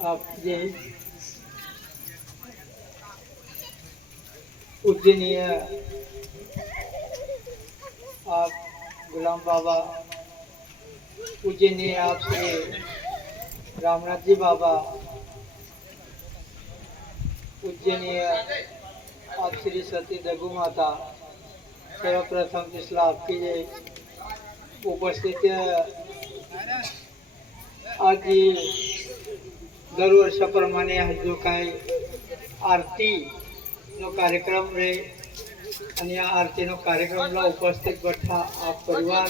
आप जे पूजनीय आप गुलाम बाबा, पूजनीय आप श्री रामनाथ जी बाबा, पूजनीय आप श्री सती दगू माता, सर्वप्रथम तिसला आपकी जे उपस्थित आज दरवर्षाप्रमाणे हा जो काय आरती नो कार्यक्रम रे आणि या आरतीनो कार्यक्रमला उपस्थित बठा आप परिवार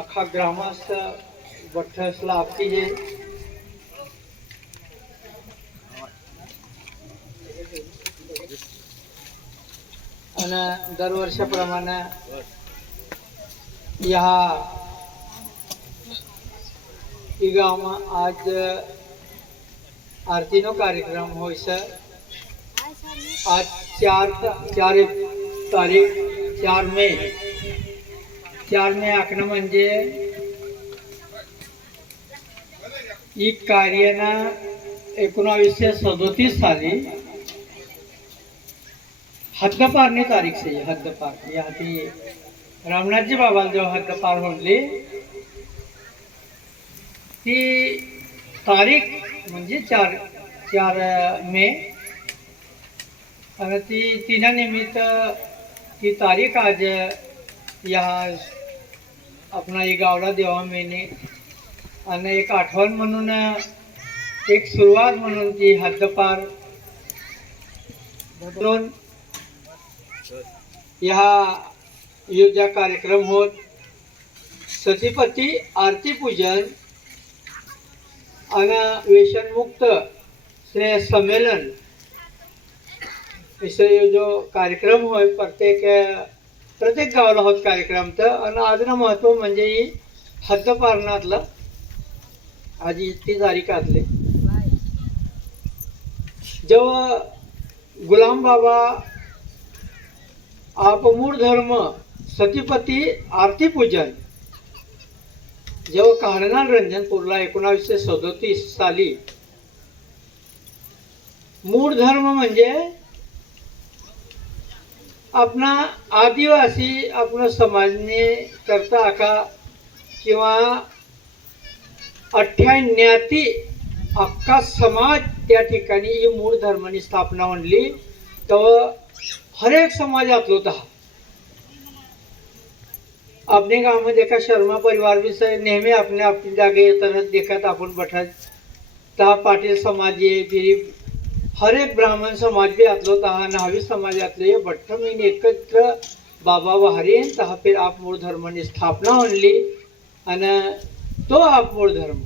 आखा ग्रामस्थ बठ्ठसला आपकी जे आणि दरवर्षाप्रमाणे या गाँव में आज आरती नो कार्यक्रम हो आज 4 तारीख 4 मे आखणं म्हणजे ही कार्यना 1937 साली हद्दपारनी तारीख से हद्दपार या रामनाथ जी बाबा जो हद्दपार होली ती तारीख म्हणजे 4 मे आणि ती तिना निमित्त ती तारीख आज या आपला ही गावला देवा मेने आणि एक आठवण म्हणून एक सुरुवात म्हणून ती हद्दपार म्हणून या कार्यक्रम होत सतीपती आरती पूजन आणि व्यसनमुक्त स्नेह सम्मेलन इसे जो कार्यक्रम हो प्रत्येक गावाला होत कार्यक्रम तर आणि आज महत्व म्हणजे हद्दपारणातलं आज इतकी तारीखातले जेव्हा गुलाम बाबा आप मूळ धर्म सतीपती आरती पूजन जेव्हा काढणार रंजनपूरला 1937 साली मूळ धर्म म्हणजे आपला आदिवासी आपला समाजने करता आका किंवा 98 अख्खा समाज त्या ठिकाणी ही मूळ धर्माची स्थापना म्हणली तर हर एक समाजातलो होता अपने गाँव में देखा शर्मा परिवार भी से नेहमी अपनी जागे येताना देखत आपण बठत ता पाटील समाज ये फिर हर एक ब्राह्मण समाज भी आतलो तहा नावी समाजातले बठ्ठ मी एकत्र बाबा वाहरीन तहा फिर आप मूळ धर्माची स्थापना होली आणि तो आप मूळ धर्म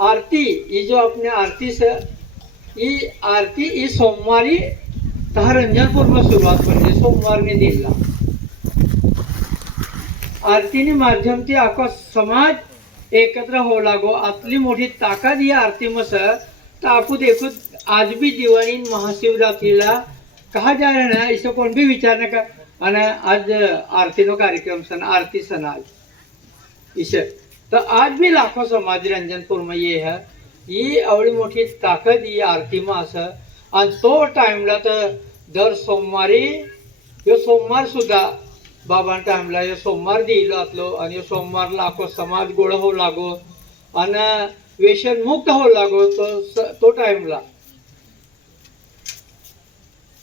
आरती ये जो अपने आरती से ये आरती ये सोमवारी तहा रंजनपुर में सुरुवात करते सोमवार ने दिला आरतीने माध्यम ती आखो समाज एकत्र हो लागो आतली मोठी ताकद या आरती मस तर आपू देखो आज भी दिवाळी महाशिवरात्रीला कहा जा रहा है इसको कोण भी विचार नका आणि आज आरतीनो कार्यक्रम सन आरती सन आज इस तो आज भी लाखों समाज रंजनपुर में ये है ये आवडी मोठी ताकद ही आरती में असं आणि तो टाइमला तर दर सोमवारी यो सोमवार सुद्धा बाबा टाइमला यो सोमवार दिलो आतलो आणि यो सोमवार लाखो समाज गोळ हो लागो आणि व्यसन मुक्त हो लागो तो टाइमला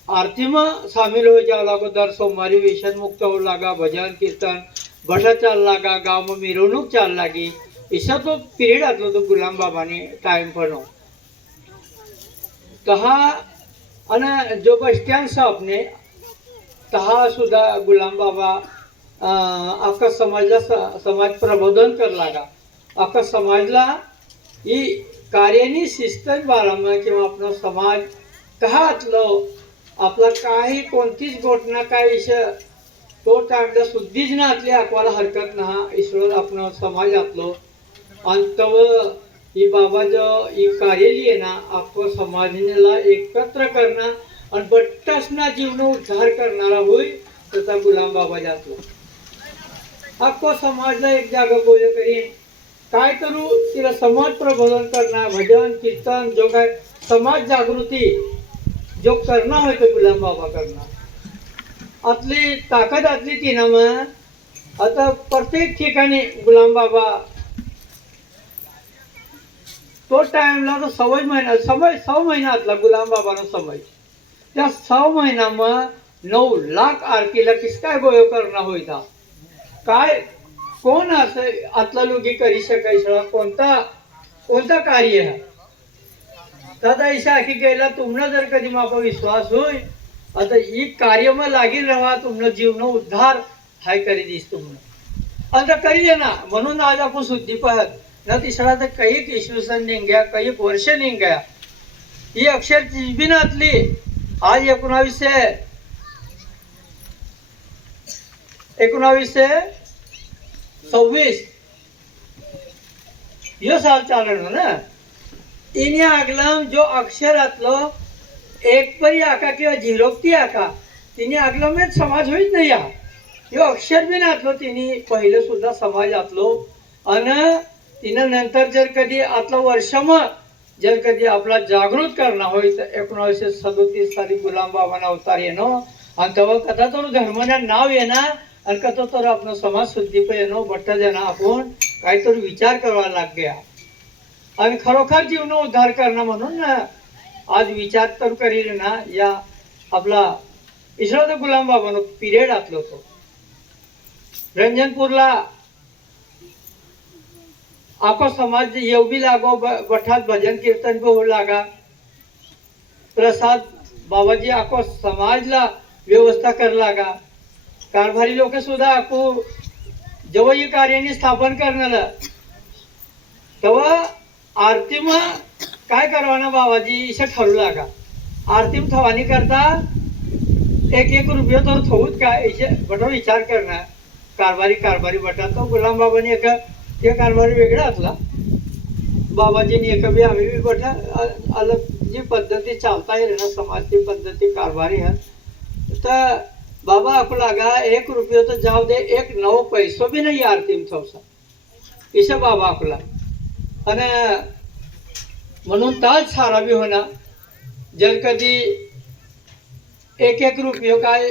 आरती में शामिल हो जाओ लागो दर सोमवारी व्यसन मुक्त हो लागा भजन कीर्तन भटा चाल लागा गाव में मिरवणूक चाल लागी ऐसा तो पीरियड आतलो तो गुलाम बाबाने टाइम पण हो तहा आणि जो बस स्टँड सा अपने तहा सुद्धा गुलाम बाबा आपका समाज प्रबोधन कर लागा आपका समाजला ही कार्यानी शिस्त बारामा किंवा आपला समाज कहा आतलो आपला काही कोणतीच घटना काय विषय तो टाइमला सुद्धीच ना आतली आकवाला हरकत ना ईश्वर आपण समाज आतलो आणि तव ही बाबा जो ही कार्य लिए ना आपको समाजला एकत्र करना आणि बट्टासना जीवन उद्धार करणारा होय तसा गुलाम बाबा जातो. अख्खो समाजला एक जागा गोय करीन काय करू तिला समाज प्रबोधन करणार भजन कीर्तन जो काय समाज जागृती जो करणार होय तो गुलाम बाबा करणार. आतली ताकद आतली ती ना मग आता प्रत्येक ठिकाणी गुलाम बाबा तो टाइमला तो सवय महिना समय 6 महिन्यातला गुलाम बाबानो समय त्या 6 महिना मग 9 लाख आरतीला किस काय गोय करणं होईता काय कोण असं आतला लोकी करी शकायचं कोणता कोणता कार्य है दादा ऐसा आखी गेला तुमनं जर कधी मापा विश्वास होय आता ही कार्य में लागी रहा तुमनं जीवन उद्धार हाय करी दिस तुमनं आता करी दे ना म्हणून आज आपण शुद्धी पाहत ना तिसरा तर काही इसवी निघ्या काही वर्ष निघ्या ही अक्षर जिबिनातली आज 1926 यो साल चालणार ना तिने आगलम जो अक्षरातलो एक परी आका किंवा झिरोक्ती आका तिने आगलमेच समाज होईत नाही या यो अक्षर बी नातलो तिने पहिलं सुद्धा समाज आतलो अन तिनं नंतर जर कधी आतलं वर्ष मग जर कधी आपला जागृत करणं होय तर 1937 साली गुलाम बाबांना अवतार येणं आणि तेव्हा कथा तर धर्मना नाव येणार आणि कथा तर आपण समाज शुद्धी पे येणं बट्टा देणं आपण काहीतरी विचार करावा लागल्या आणि खरोखर जीवन उद्धार करणं म्हणून ना आज विचार तर करील ना या आपला इसरा गुलाम बाबानो पिरियड आतलो तो रंजनपूरला आखो समाज येवबी लागो बठात भजन कीर्तन भी हो लागा प्रसाद बाबाजी आखो समाजला व्यवस्था कर लागा कारभारी लोक सुद्धा आखो जेव्हा ही कार्याने स्थापन करणार तेव्हा आरती मग काय करवाना बाबाजी इशा ठरू लागा आरती थवानी करता 1 रुपया तर थवूत काय इशे बटो विचार करणार कारभारी बटा तो गुलाम बाबानी एक ते कारभारी वेगळा असला बाबाजीनी एक बी आम्ही बी बठा अलग जी पद्धती चालता येईल ना समाजची पद्धती कारभारी है तर बाबा आपला गा 1 रुपया तो जाऊ दे 1 9 पैसो भी नाही आरती थवसा इशा बाबा आपला आणि म्हणून ताच सारा बी होना जर कधी 1 रुपया काय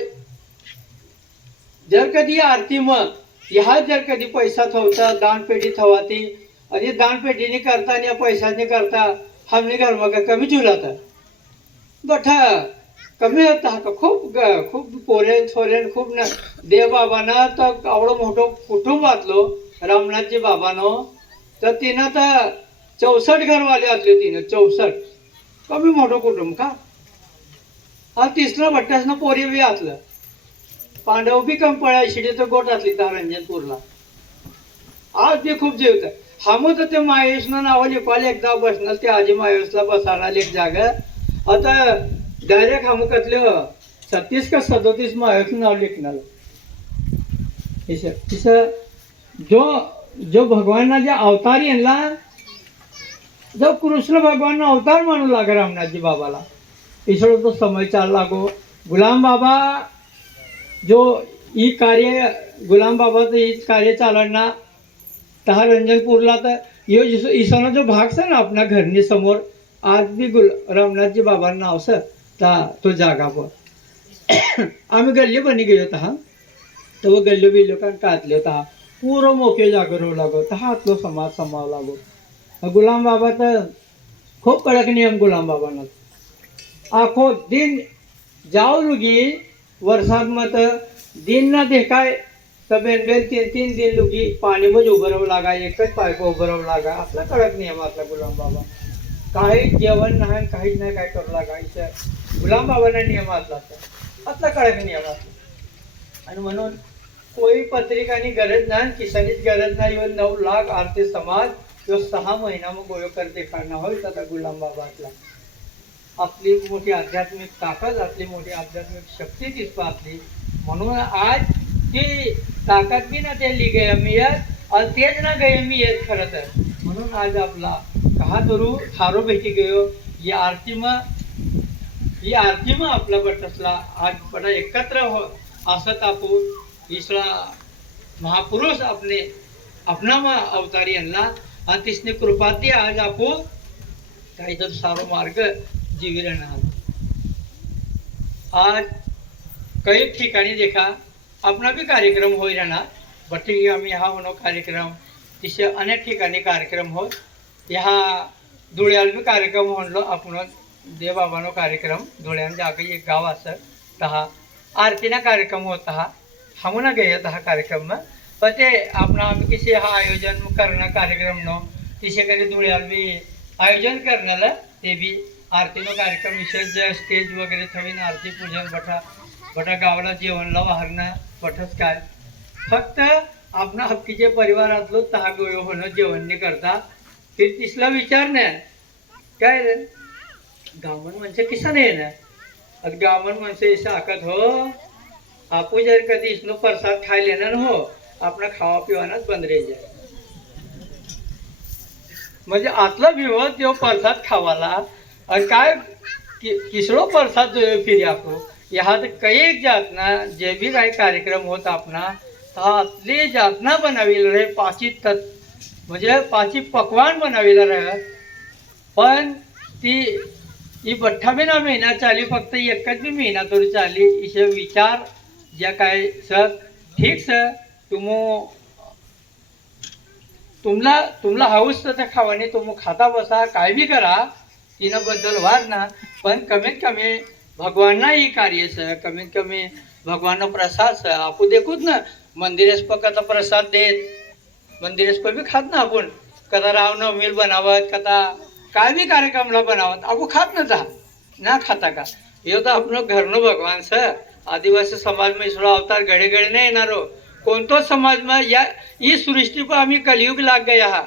जर कधी आरती मग ह्या जर कधी पैसा थवता दानपेटी थवाती आणि दानपेटीने करता आणि पैशाने करता हमने घर मग कमी झुलाता बठा कमी होता का खूप खूप पोरेन सोरेन खूप ना देव बाबांना तर आवडं मोठं कुटुंब वाचलो रामनाथजी बाबानो तर तिनं तर 64 घरवाले असले तिनं 64 कमी मोठं कुटुंब का हा तिसरं भट्टासनं पोरी बी असलं पांडव बी कम पळा शिडीचं गोट असली त्या रंजनपूरला आज बी खूप जेवत हामू तर ते माहेशनं नावं लिखवायला एकदा बसणार ते आजी माहेशला बसणार एक जागा आता डायरेक्ट हामू कतले 36 का 37 माहेशनं नाव लिखणार जो भगवान जे अवतार यांना जो कृष्ण भगवान अवतार मानू लागा रामनाथजी बाबाला इसरो तो समय चाल लागो गुलाम बाबा जो ई कार्य गुलाम बाबा तो ही कार्य चालना तहा रंजनपूरला तर यो ईसाना जो भाग से ना अपना घरनी समोर आज भी रामनाथजी बाबांना नाव सर ता तो जागा पर आम्ही गल्ली बनी गेलो तहा तो वो गल्लो बिल्लो का कातले तहा पूरो मोके जागर हो लागो तहा आतलो समाज समाव लागो गुलाम बाबा तर खूप कडक नियम गुलाम बाबांना आखो दिन जाओ लुगी वर्षात मत दिन ना देखाय तबेन बेन 3 दिन लुगी पाणी मध्ये उभं राहू लागा एकच पायप उभं राहू लागा आपला कडक नियम असला गुलाम बाबा काही जेवण नाही काहीच नाही काय करू लागा गुलाम बाबांना नियम असला आपला कडक नियम असला आणि म्हणून कोई पत्रिकानी गरज नाही किसानीच गरज नाही 9 लाख आरती समाज जो 6 महिना मग गोयो करते काढणं होईल आता गुलाम बाबा असला आपली मोठी आध्यात्मिक ताकद आपली मोठी आध्यात्मिक शक्ती तिथं आपली म्हणून आज ती ताकद बी ना ते गयमियत आणि तेच ना गयमियत खरं तर म्हणून आज आपला कहा तरू थारो भेटी गयो ये आरती में ही आरती मग आपला बटसला आज बटा एकत्र हो असत आपू इसला महापुरुष आपले अपना मग अवतारी यांना आणि तिसने कृपाती आज आपू काही तर सारो मार्ग जीवी राहणार। आज कई ठिकाणी देखा अपना भी कार्यक्रम हो रहना बटी आम्ही हा होनो कार्यक्रम तिसे अनेक ठिकाणी कार्यक्रम होत ह्या धुळ्याला भी कार्यक्रम म्हणलो आपण देवबाबानो कार्यक्रम धुळ्यान जागे एक गाव असत तहा आरतीना कार्यक्रम होता हा हमना गया हा कार्यक्रम में पण ते आपण आम्ही किसी हा आयोजन करना कार्यक्रम नो तिसे कधी धुळ्याला भी आयोजन करण्याला ते भी आरतीनो कार्यक्रम विशेष स्टेज वगैरे ठेवीन आरती पूजन बटा बटा गावाला जेवणला वाहरणं बटच काय फक्त आपण हक्कीचे परिवारातलो तहा गोयो होणं जेवण नाही करता ते तिसला विचार नाही काय गावमन म्हणजे किसा नाही ना गावमन म्हणजे इसा आकत हो आपू जर कधी इसनो प्रसाद खाय लेना हो आपला खावा पिवानाच बंद रह जाए म्हणजे आतला भिवत जो प्रसाद खावाला और काय किसरो प्रसाद जो फिर आपको यहाँ तो कई जातना जे भी काही कार्यक्रम होता अपना आतली जातना बनाविल रहे पाची म्हणजे पाची पकवान बनाविला रहे पण ती ही 28 महिना चाली फक्त एकच बी महिना तरी चाली इसे विचार ज्या काय सर ठीक सर तुमला हाऊस तर खावाने तुम खाता बसा काय भी करा तिनं बद्दल वार ना पण कमीत कमी भगवानना ही कार्य स कमीत कमी भगवान प्रसाद स आपू देखूत ना मंदिरेस पर कथा प्रसाद देत मंदिरेस पर भी खात ना आपण कदा रामनवमी बनावत कदा काय भी कार्यक्रमला बनावत आपू खात ना खाता का यो तो आपण घरनो भगवान स आदिवासी समाज में इसरो अवतार घड़े घड़े नहीं येनारो कोणतो समाज में या ई सृष्टि पर आम्ही कलियुग लाग गया हा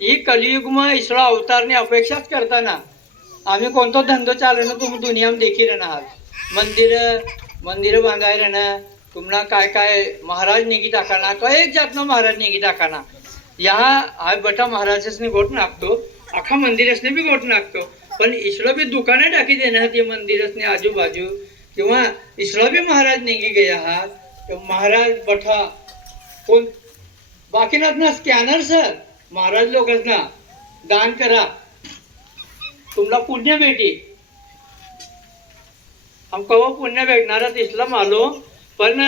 ई कलियुग में इसरो अवतार ने अपेक्षाच करताना आम्ही कोणतो धंदो चालवणं तुम्ही दुनियाम देखी राहणार मंदिर बांधाय राहणं तुम्हाला काय काय महाराज निघी टाकाना कई जातनो महाराज निघी टाकाना यहाँ आज बटा महाराजांनी गोट नाखतो आखा मंदिरसने भी गोट नाखतो पण इसरो भी दुकाने टाकी देणार ते मंदिरसने आजूबाजू किंवा इसरो भी महाराज निघी गया हा तो महाराज बठा कोण बाकीनात ना स्कॅनर सर महाराज लोकांना दान करा तुम्हाला पुण्य भेटी हम कवा पुण्य भेटणारच इसला मालूम पण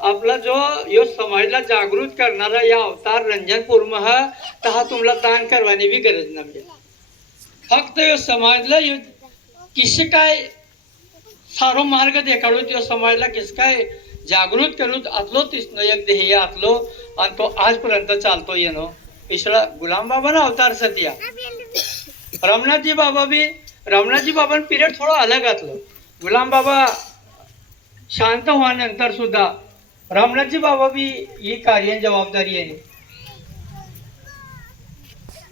आपला जो यो समाजला जागृत करणारा या अवतार रंजन कुर्म तहा तुम्हाला दान करवाने भी गरज नाही फक्त यो समाजला किस काय सारो मार्ग देखाडू यो समाजला किस काय जागृत करू आतलो तिसनो एक ध्येय आतलो आणि तो आजपर्यंत चालतो येनो इसला गुलाम बाबा ना अवतार सतिया रमनाथजी बाबा पिरियड थोडा अलग आतलो गुलाम बाबा शांत होण्यानंतर सुद्धा रमनाथजी बाबा भी ही कार्य जबाबदारी आहे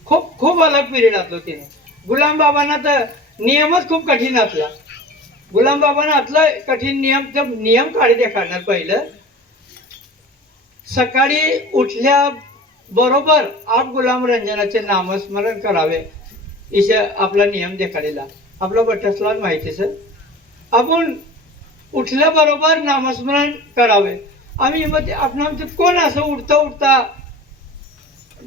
खूप अलग पिरियड आतलो तिने गुलाम बाबांना तर नियमच खूप कठीण असला गुलाम बाबांना आतला कठीण नियम काढी देखाडणार पहिलं सकाळी उठल्या बरोबर आप गुलाम रंजनाचे नामस्मरण करावे इसे आपला नियम देखाडेला आपला बटसला माहिती सर आपण उठल्याबरोबर नामस्मरण करावे आम्ही मध्ये आपण कोण असं उठता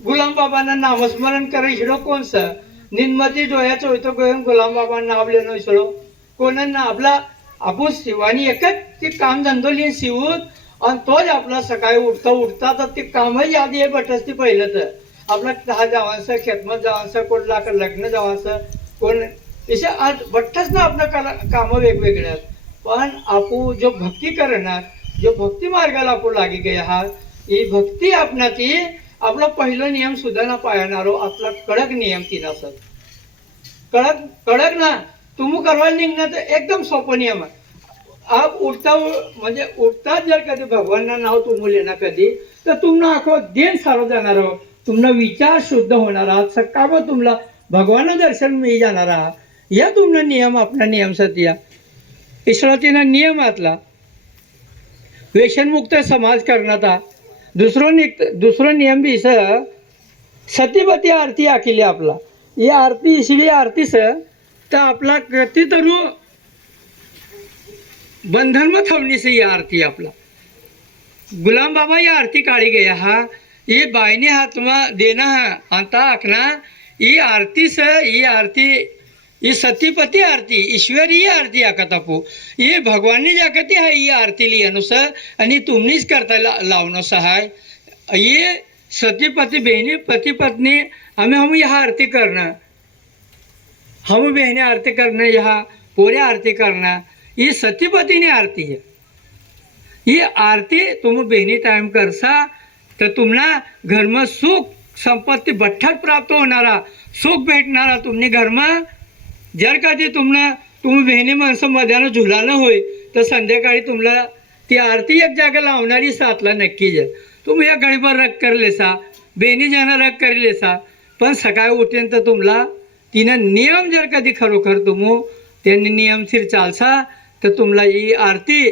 गुलाम बाबांना नामस्मरण करा इशडो कोण सर निनमती डोळ्याचं होतं गोयन गुलाम बाबा नाव लेणं इशडो कोणांना आपला आपण शिवानी एकच ते काम धंदो लिहिन शिवूत आणि तोच आपला सकाळी उठता तर ते कामही आधी बटस ती पहिलं तर आपला दहा जावांचं खेतमत जावांचं कोण लग्न जावांचं कोण असे आज बठ्ठच ना आपलं कामं वेगवेगळे आहेत पण आपू जो भक्ती करणार जो भक्ती मार्गाला आपण लागी गया आहात ही भक्ती आपणाची आपला पहिलं नियम सुद्धा ना पाळणारो आपला कडक नियम तीन असत कडक ना तुम्ही करवायला निघणं तर एकदम सोपं नियम आहे आप उठता जर कधी भगवानना नाव तुम्ही लेना कधी तर तुम्हाला आखो दिन सारो जाणार हो तुम्हाला विचार शुद्ध होणार आहात सकाळ तुम्हाला भगवान दर्शन मिळी जाणार आहात या तुम्हाला नियम आपला नियम सत्या ईश्वरातीना नियम आतला व्यसनमुक्त समाज करण्याचा दुसरो नियम भी सतीपती आरती आखिली आपला ही आरती इसलिए आरती तर आपला किती तरू बंधन में थवनी से ये आरती अपना गुलाम बाबा ये आरती काढ़ी गया हा ये बायने हाथ में देना है अंता आखना ये आरती से ये आरती ये सतीपति आरती ईश्वरीय आरती आकत आपू ये भगवानी जाकती है ये आरती लियानो स आणि तुमनीच करता लावनो सहाय ये सतीपति बहनी पति पत्नी हम यह आरती करना हम बहने आरती करना यहाँ पूरे आरती करना ये सतीपति ने आरती है ये आरती तुम बहनी टाइम करसा तर तुम्हाला घर में सुख संपत्ति बठ्ठट प्राप्त होणारा सुख भेटणारा तुमने घर में जर कधी तुम्ही बहिणी माणसं मध्यानं झुलालं होय तर संध्याकाळी तुम्हाला ती आरती एक जागा लावणारी सातला नक्कीच आहे तुम्ही या गडीभर रग करलेसा बहिणी ज्यांना रग करलेसा पण सकाळी उठेन तर तुम्हाला तिनं नियम जर कधी खरोखर त्यांनी नियमशीर चालसा तर तुम्हाला ही आरती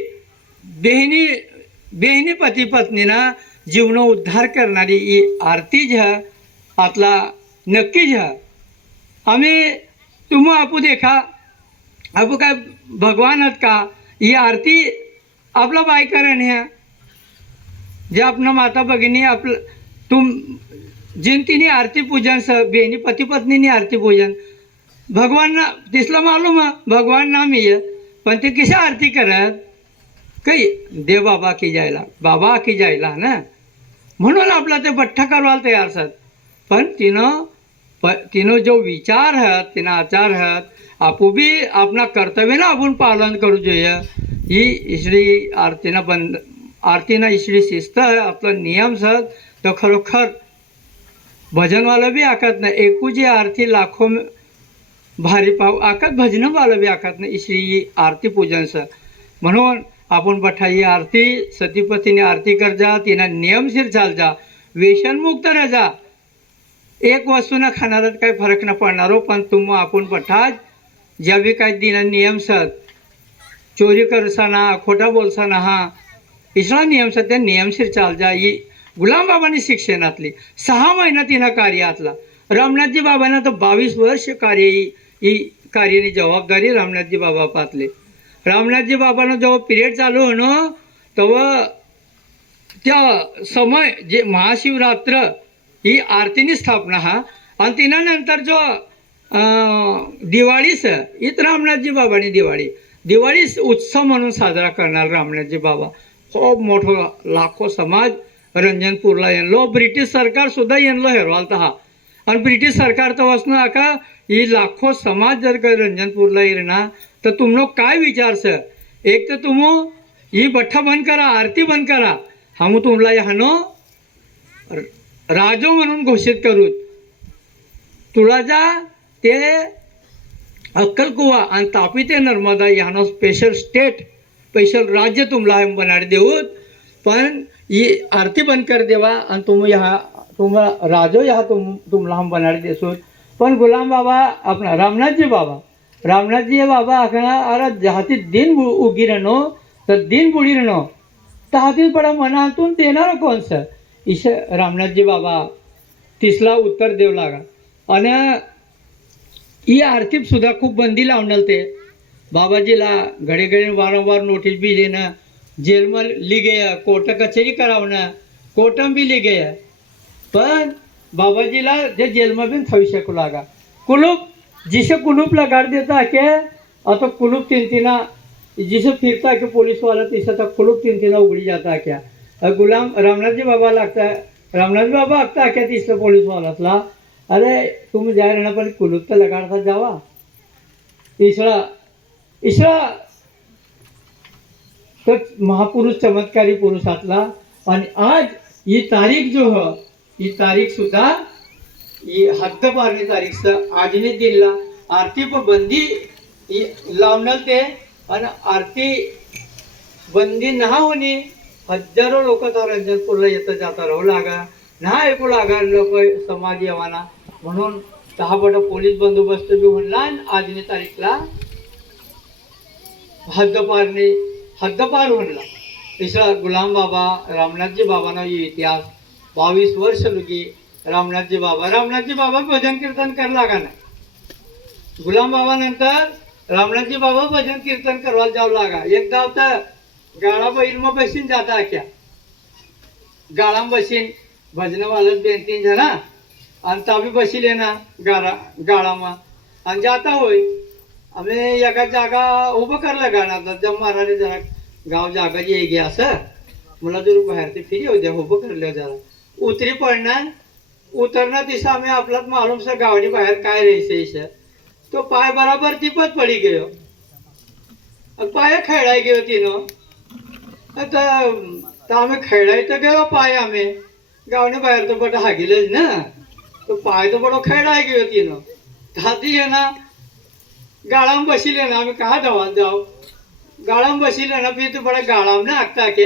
बहिणी पती पत्नीना जीवन उद्धार करणारी ही आरती ज्या आतला नक्की ज्या आम्ही तुम आपू देखा आपू काय भगवान आहेत का ही आरती आपला बायकरण ह्या जे आपण माता भगिनी आपलं तुम जिंतीने आरती पूजन स बेनी पती पत्नीने आरती पूजन भगवान ना तिसला मालूम है भगवान नाम ही है पण ते किसा आरती करत काही देव बाबा की जायला ना म्हणून आपला ते बठ्ठा करवायला तयार असत पण तिनं जो विचार है तिनं आचार है आपू भी अपना कर्तव्य ना आपण पालन करू જોઈએ ही श्री आरतीना श्री शिस्त है आपला नियम सत तो खरोखर भजनवाला भी आकत ना एकू जी आरती लाखों में भारी पाव आकत भजनवाला भी आकत ना श्री आरती पूजन स म्हणून आपण बठ्ठा ही आरती सतीपतीने आरती कर जा तिना नियमशीर चाल जा व्यसनमुक्त रह जा एक वस्तू ना खाणार काही फरक न पडणार हो पण तुम आपण पठाज ज्या बी काही दिना नियम सत चोरी करसाना खोटा बोलसाना हा इसला नियम सत त्या नियमशीर चाल जा ही गुलाम बाबांनी शिक्षणातली 6 महिना तिनं कार्यातला रामनाथजी बाबांना तर 22 वर्ष कार्य ही कार्याची जबाबदारी रामनाथजी बाबा पातले रामनाथजी बाबांना जेव्हा पिरियड चालू होणं तेव्हा त्या समय जे महाशिवरात्र ही आरतीनी स्थापना हा आणि तिना नंतर जो दिवाळीस हीच रामनाथजी बाबांनी दिवाळी उत्सव म्हणून साजरा करणार रामनाथजी बाबा खूप मोठं लाखो समाज रंजनपूरला येणलो ब्रिटिश सरकार सुद्धा येणलो हेरवालता हा आणि ब्रिटिश सरकार तर वसनं आका ही लाखो समाज जर का रंजनपूरला येणार तर तुमनो काय विचार सर एक तर तुम ही बठ्ठा बंद करा आरती बंद करा हम तुमला ह्यानो राजो म्हणून घोषित करू तुळाजा ते अक्कलकुवा आणि तापी ते नर्मदा ह्यानो स्पेशल राज्य तुमला बनाड देऊत पण ही आरती बंद कर देवा आणि तुम राजो ह्या तुमला हम बनाड देसो पण गुलाम बाबा अपना रामनाथजी बाबा आखना अरे जहाती दिन उगी रहनो तर दिन बुडी रहनो तहाती पडा मनातून देणार कोण सर रामनाथजी बाबा तिसला उत्तर देव लागा आणि ही आरती सुद्धा खूप बंदी लावणार ते बाबाजीला घडे वारंवार नोटीस भी देणं जेल में ली गया कोर्ट कचेरी करावणं कोर्टम भी ली गया पण बाबाजीला जे जेल में भी थवी शकू लागा कुलूप जिसे कुलूप लगा देता के तो कुलूप तीन जिसे फिरता के पुलिस वाला तीसरा तक कुलूप तीन उगड़ी जाता क्या गुलाम रामनाथजी बाबा लगता क्या तीसरा पुलिस वाला अरे तुम जा रहना पर कुलूप तो लगाता जावा इसरा तो महापुरुष चमत्कारी पुरुषातला आणि आज ही तारीख जो है ही तारीख सुद्धा ही हद्दपारणी तारीख से आजने दिनला आरती पर बंदी लावणार ते आणि आरती बंदी ना होणी हजारो लोक तर रंजनपूरला येता जाता राहू लागा ना ऐकू लागा लोक समाज येवाना म्हणून 10 पट पोलीस बंदोबस्त बी म्हणला आजने तारीखला हद्दपार म्हणला इसरा गुलाम बाबा रामनाथजी बाबाना ये इतिहास 22 वर्ष लगी रामनाथजी बाबा भजन कीर्तन कर लागा ना गुलाम बाबा नंतर रामनाथजी बाबा भजन कीर्तन करवायला जाऊ लागा. एक गाव तर गाळा बैल मग बसीन जाता आख्या गाळाम बसीन भजन वालत 2-3 जण आणि ताबी बसिले ना गाळामा आणि जाता होय. आम्ही एका जागा उभं करलं गाणं जम मारायला जरा गाव जागा ये गे असं मला जर बाहेर ते फिरी होत्या उभं करलं जरा उतरी पडणार उतरणार दिसा आम्ही आपलाच मालूम सर गावडी बाहेर काय राहायचं तो पाय बराबर तिपत पडी गेलो पाय खेळाय गेलो तिनं आता आम्ही खेळायचं गेलो पाय आम्ही गावने बाहेर तो बट हागेलच ना तो पाय तो बडो खेळाय गेलो तिनं दादी आहे ना गाळाम बसिले ना आम्ही का धावात जाऊ गाळाम बसिले ना फिर तू बडा गाळाम ना आखता के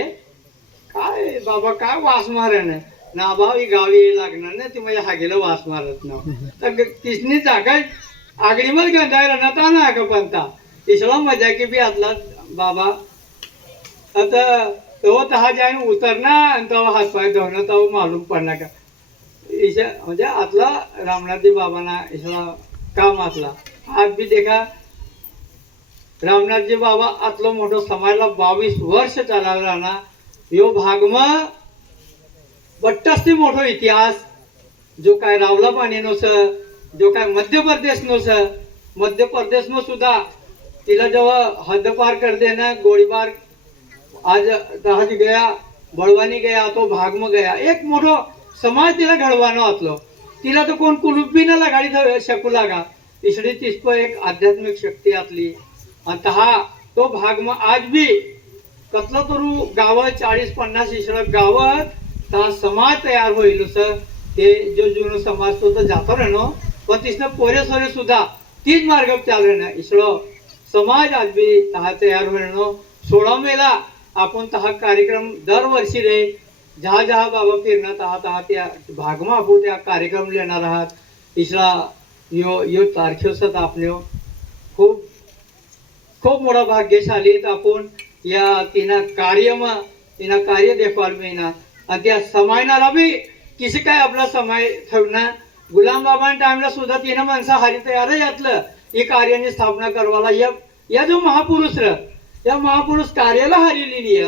काय बाबा काय वास मारे ना भाऊ ही गावी लागणार ना ती माझ्या हागेला वास मारत ना तर तिसनी जागा आगडी मग गंधायला ना ता ना का पंता इसला मजा की बी आतला बाबा आता तो तहा जाईन उतरना आणि तो हातपाय धुवणं तो मालूम पडला का इशा म्हणजे आतला रामनाथजी बाबांना इसला काम आतला आज भी देखा रामनाथजी बाबा आतलो मोठो समाजला 22 वर्ष चालवला ना यो भागमा बट्टास्ती मोठो इतिहास जो काय रावला पाणी नो जो काय मध्य प्रदेश नो सुद्धा तिला जेव्हा हद्दपार कर देना गोळीबार आज दहाज गया बळवानी गया तो भागम गया एक मोठो समाज तिला घडवानो आतलो तिला तर कोण कुलूप बी ना लगाडी शकू लागा इसडी तिसप एक आध्यात्मिक शक्ती आतली आणि हा तो भागम आज बी कसलं तरू गाव 40-50 इसळ गाव ता समाज तयार होईल सर ते जो जुनो समाज तो तर जातो रे नो पण तिसनं पोरे सोरे सुद्धा तीच मार्ग चाल रे ना इसळो समाज आज बी तहा तयार होईल नो 16 मेला आपण तहा कार्यक्रम दरवर्षी रे जहा जहा बाबा फिरणार तहा त्या भागमा आपण त्या कार्यक्रम लेणार आहात इसळा यो तारखेसत आपले खूप खूप मोठा भाग्यशाली आपण या तिना कार्य देखभाल मिळणार आणि त्या समायनाला बी किसी काय आपला समय ठेवणार गुलाम बाबा टाइमला सुद्धा तिनं माणसं हारी तयार यातलं ही कार्याने स्थापना करवाला या जो महापुरुष या महापुरुष कार्याला हारी लिहिली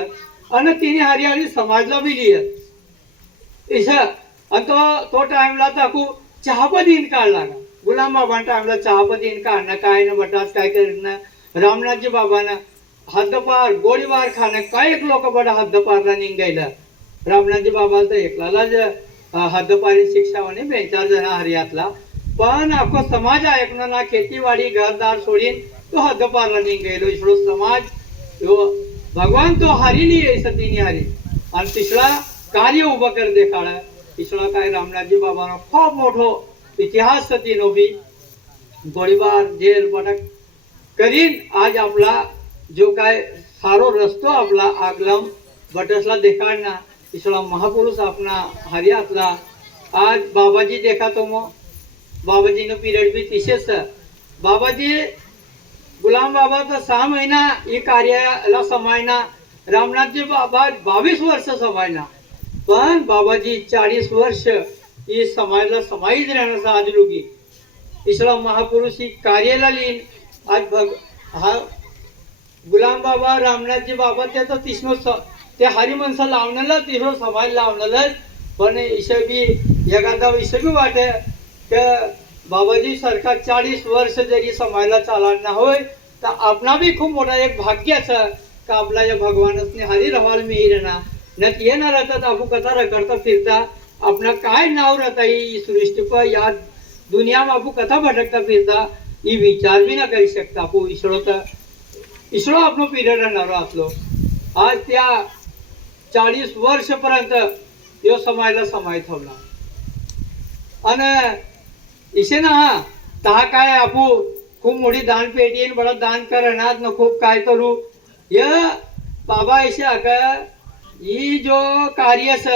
आणि तिने हरियाली समाजला बी लिहित आणि तो टाइमला ताकू चहापदीन काढला गुलाम बाबा टाइमला चहापदीन काढणं काय ना बटास काय करणं रामनाथजी बाबांना हद्दपार गोळीबार खाणं काय एक लोक बडा हद्दपारला निघायला रामनाथजी बाबाला तर एकलाच हद्दपारी शिक्षा म्हणे 2-4 जण हरियातला पण अख्खो समाज ऐकणं ना खेतीवाडी घरदार सोडीन तो हद्दपारला निघायलो इसलो समाज यो भगवान तो हारिली सतीनी हारी आणि तिसरा कार्य उभं कर देखाड इसला काय रामनाथजी बाबांना खूप मोठो इतिहास सतीनो बी गोळीबार जेल बटक करीन आज आपला जो काय सारो रस्तो आपला आगलम बटसला देखाडना इसला महापुरुष अपना हरियातला आज बाबाजी देखा तो मो बाबाजी नो पीरियड भी तिसेच बाबाजी गुलाम बाबा तो 6 महीना ये कार्याला समायना रामनाथजी बाबा 22 वर्ष समायना पण बाबाजी 40 वर्ष ये समाजला समाईज राहण्याचा आज लोगी इसला महापुरुष ही कार्याला लीन आज हा गुलाम बाबा रामनाथजी बाबा त्याचा तिसनो ते हरी माणसं लावण्याला तिसरो समाज लावण्याला पण इशे बी एखादा विषय बी वाटे की बाबाजी सरकार 40 वर्ष जरी समाजला चालणार होय तर आपणा बी खूप मोठा एक भाग्याचं का आपला या भगवानसने हरी रवाल मिळेल ना नक येणार राहतात आपू कथा रखडता फिरता आपला काय नाव राहता ही सृष्टी पर या दुनिया में आपू कथा भटकता फिरता ही विचार बी ना करू शकता आपू इसरो आपलो पिरियड राहणार आपलो आज त्या 40 वर्षपर्यंत यो समाजला समाय ठेवला आणि इशे ना तहा काय आपू खूप मोठी दान पेटी बडा दान करणार न खूप काय करू य बाबा इशे आका ही जो कार्य स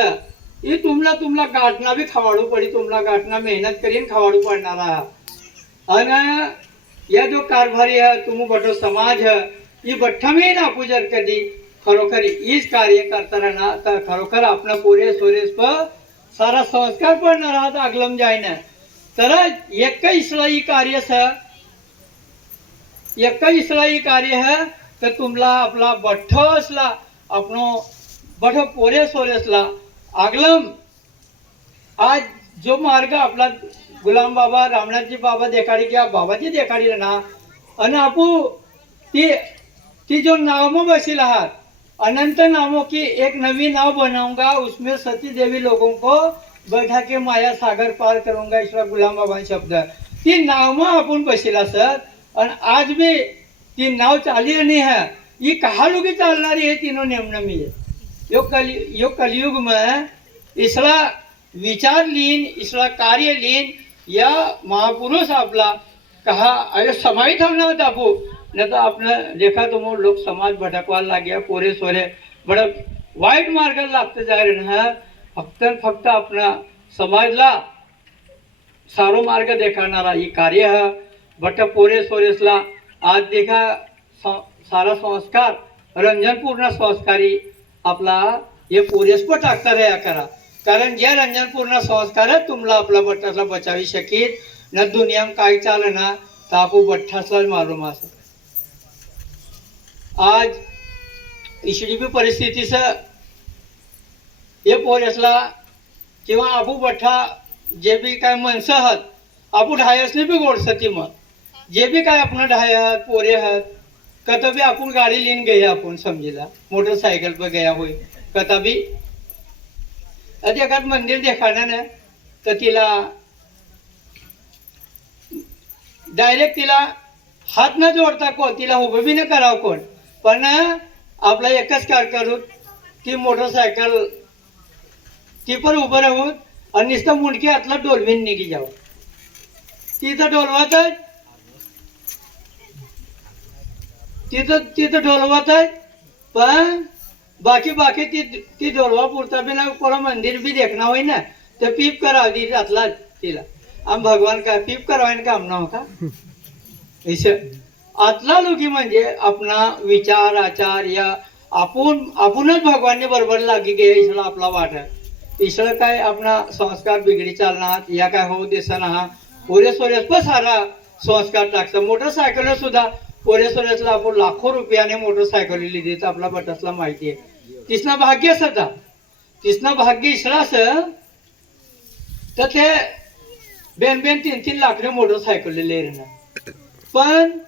ही तुमला गाठना भी खवाडू पडी तुमला गाठना मेहनत करीन खवाडू पडणारा आणि या जो कारभारी है तुम बटो समाज है ये बठ्ठा में ना पूजर कधी खरोखर हीच कार्य करता राहणार तर खरोखर आपला पोरे सोरेस पर सारा संस्कार पडणार आहात आगलम जायना तर एक इसला ही कार्य स एक इसराई कार्य है तर तुमला आपला बठ्ठ असला आपणो बठ पोरे सोरेसला आगलम आज जो मार्ग आपला गुलाम बाबा रामनाथजी बाबा देखाड़ी गया बाबाजी देखाड़ी ना आणि आपू ती ती जो नाव में बसील आहात अनंत नामों की एक नवी नाव बनाऊंगा उसमें सती देवी लोगों को बैठा के माया सागर पार करूंगा ईश्वर गुलाम बाबा शब्द ती नाव में आपण बसीला सर आणि आज भी ती नाव चाली नहीं है ये कहा लोग चालनारी है तीनों नेमनमी है यो कलयुग में इसला विचार लीन इसला कार्य लीन या महापुरुष आपला कहा अरे समाहित होना था आपू नहीं तो आपने देखा तो वो लोग समाज भटकवा लग गया पोरे सोरे बड़ा वाईट मार्ग लागते जा रहे हैं फक्त अपना समाजला सारो मार्ग देखाणारा ये कार्य है बट पोरे सोरेसला आज देखा सारा संस्कार रंजनपूर्ण संस्कारी आपला ये पोरेस पण टाकता रहा करा कारण ज्या रंजनपूर्ण संस्कार तुमला आपला बट्टासला बचावी शकीत न दुनिया में काय चाले ना तर आपू बट्टासला मालूम असं आज इशडी भी परिस्थिती से हे पोरेसला किंवा आपू बठ्ठा जे भी काय मनस आहात आपू ढायसने भी गोडसती मग जे भी काय आपण ढाय आहात पोरे आहात कत भी आपण गाडी लिन गए आपण समजीला मोटरसाइकिल पर गया होय कत भी अधी एखाद मंदिर देखाना ना तर तिला डायरेक्ट तिला हात न जोडता कोण तिला उभं बी न करावं कोण पण आपला एकच काय करू ती मोटरसायकल ती पण उभं राहून आणि नुसतं मुंडकी हातला डोलवीन निघी जावं तिथं डोलवातच तिथं डोलवातच पण बाकी ती डोलवा पुरता भी ना कोणा मंदिर भी देखना होई ना तर पीप करावी हातला तिला आम भगवान का पीप करावायला काम ना का आतला लोकी म्हणजे आपला विचार आचार या आपणच भगवानने बरोबर लागी गे ईश्वर आपला वाट ईश्वर काय आपला संस्कार बिगडी चालणार या काय हो देसन हा पोरे सोरेस पण सारा संस्कार टाकतं मोटरसायकल सुद्धा पोरे सोरेसला आपण लाखो रुपयाने मोटरसायकल लिहिली तर आपला बटसला माहिती आहे तिसना भाग्य सदा तिसना भाग्य ईश्वरास तर ते बेन 3 लाखने मोटरसायकल ले रहना पण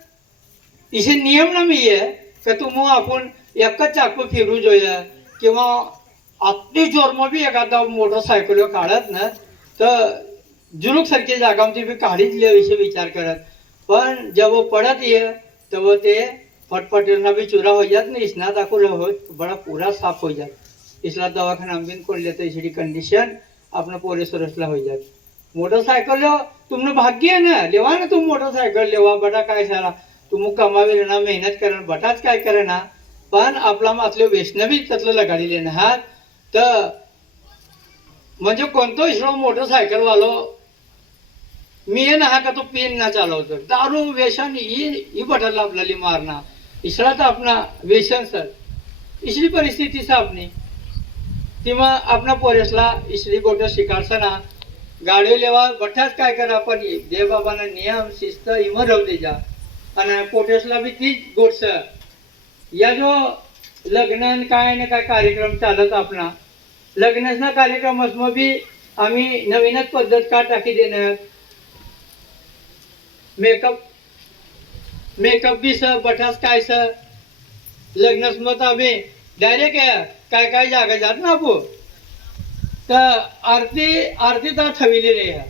इसे नियम ना मी आहे का तुम आपण एकच चाकू फिरू जोया किंवा अति जोरमा भी एखादा मोटरसायकल काढत ना तर जुलूक सारखी जागामध्ये बी काढीच विषय विचार करत पण जब वो पड़त ये तो वो ते फटफटेना भी चूरा हो जात ना इसना दाखल हो बड़ा पूरा साफ हो जात इसला दवाखाना बिन कोण लेते इसकी कंडीशन अपना पोरे सरसला हो जात मोटरसायकल लो तुमने भाग्य है ना लेवा ना तुम मोटरसायकल लेवा बटा काय सारा तुम कमावे ना मेहनत करण बटाच काय करे ना पण आपला मातले वैष्णवी त्यातलं लगाडी लेणं हात तर म्हणजे कोणतो इसरो मोटरसायकल वालो मी ये ना का तो पिन ना चालवतो दारू व्यसन ही बटरला आपल्याला मारना इसरा तर अपना व्यसन सर इसली परिस्थिती से अपनी किंवा अपना पोरेसला इसली गोट शिकारसा ना गाडी लेवा बठाच काय करा पण देव बाबाना नियम शिस्त इमं राहू दे जा आणि पोटेसला बी तीच गोष्ट या जो लग्न काय ना काय कार्यक्रम चालत आपला लग्नाचा कार्यक्रम असमं बी आम्ही नवीनच पद्धत का टाकी देणार मेकअप बी स बठास काय स लग्नस मत आम्ही डायरेक्ट काय जागा जात ना आपू तर आरती तर ठेवली रे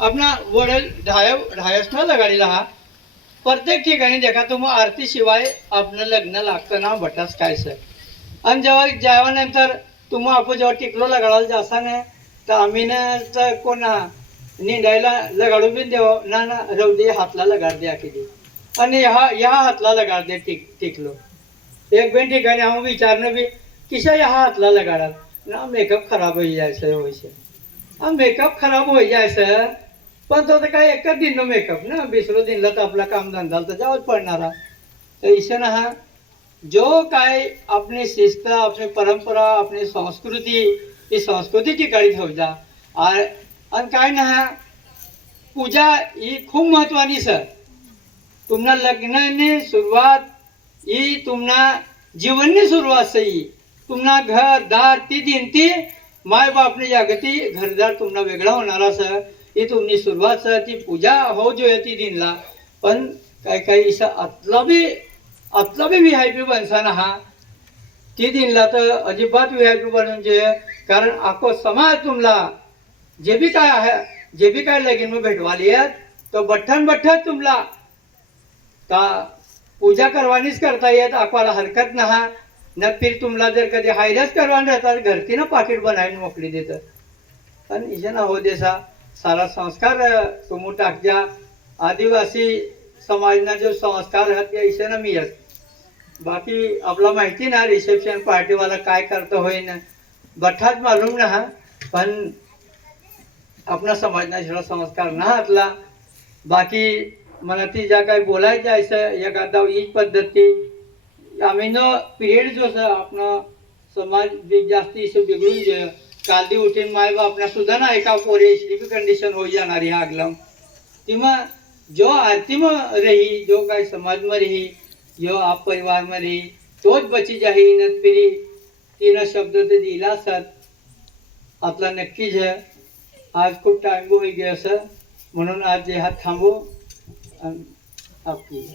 आपला वडील ढायस ना लगाडीला हा प्रत्येक ठिकाणी देखा तुम आरती शिवाय आपलं लग्न लागतं ना बटास काय सर आणि जेव्हा तुम आपण जेव्हा टिकलो लगाडायला जासा ना तर आम्ही ना तर कोणा निंदायला लगाडू बी देव ना रवदी हातला लगाड द्या किती आणि ह्या हातला लगाड दे टिकलो एक बेन ठिकाणी हम विचारनं भी किशा ह्या हातला लगाडात ना मेकअप खराब हो जायचं होयसे हा मेकअप खराब हो जायचं पण तो तर काय एकच दिन मेकअप ना 20 दिनला तर आपला काम धंदा तर जावंच पडणारा तर ईशन हा जो काय अपनी शिस्त अपनी परंपरा अपनी संस्कृती ही संस्कृती ठिकाणी ठेव जा आणि काय ना पूजा ही खूप महत्वानी सर तुमना लग्नाने सुरुवात ही तुमना जीवननी सुरुवात सही तुमना घर दार ती दिन ती माय बापने जागती घरदार तुमना वेगळा होणार असं ही तुमनी सुरुवात सह ती पूजा हो जो ती दिनला पण काय काय इसा आतला बी व्हीआयपी बनसाना हा ती दिनला तर अजिबात व्हीआयपी बनून जे कारण आखो समाज तुमला जे बी काय आहे जे बी काय लगीन में भेटवाली आहेत तो बठ्ठन तुमला ता पूजा करवानीच करता येत आखवाला हरकत नहा न फिर तुमला जर कधी हायरच करवान राहता घरती ना पाकिट बनायला मोकली देतं पण इसे ना हो देसा सारा संस्कार तुम टाकजा आदिवासी समाजना जो संस्कार आहेत ते इसे ना मिळत बाकी आपला माहिती ना रिसेप्शन पार्टी वाला काय करतो होईन बठाच मालूम ना हा पण आपला समाजना जरा संस्कार ना हातला बाकी मला ती ज्या काही बोलायचं आहे एखादा ही पद्धती आम्ही न पिरियड जो आपण समाज जास्ती बिघडून जे कालदी उठीन माय बापना सुद्धा ना एका पोरी बी कंडिशन हो जाणारी हा अगलम तिमा जो आरती में रही जो काय समाज में रही जो आप परिवार में रही तोच बची जाही न फिरी तीन शब्द ते दिला सत आपला नक्कीच है आज खूप टाइम हो गया सर म्हणून आज हे हात थांबू आपकी